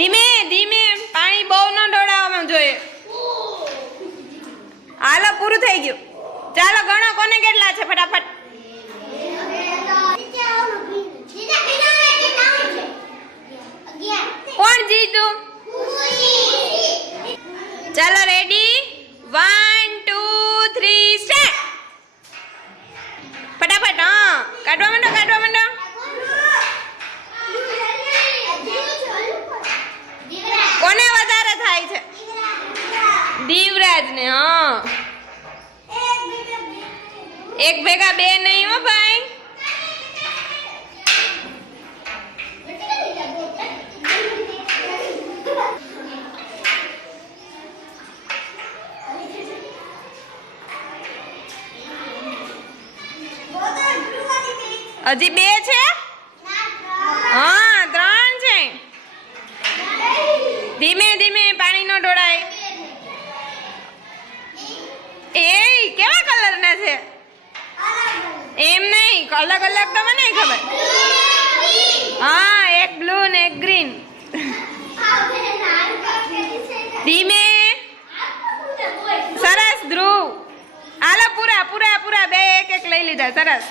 ધીમે ધીમે પાણી બહુ ન ઢોળાવવાનું જોઈએ. હાલો પૂરું થઈ ગયું. ચાલો ગણો કોને કેટલા છે ફટાફટ. કોણ જીતું? ચાલો રેડી 1 2 3 સ્ટાર્ટ. ફટાફટ. હા કાઢવા માંડો કાઢવા માંડો. કોને વધારે થાય છે? દીવરાજ ને. હા એક ભેગા બે નહીં હો ભાઈ. હજી બે છે. હા 3 છે. ધીમે ધીમે પાણી નો ઢોળાય. એ કેવા કલર ના છે? એમ નહીં, અલગ અલગ તો મને ખબર. હા એક બ્લુ ને એક ગ્રીન. ધીમે. સરસ ધ્રુવ. હાલો પૂરા પૂરા પૂરા બે એક એક લઈ લીધા. સરસ.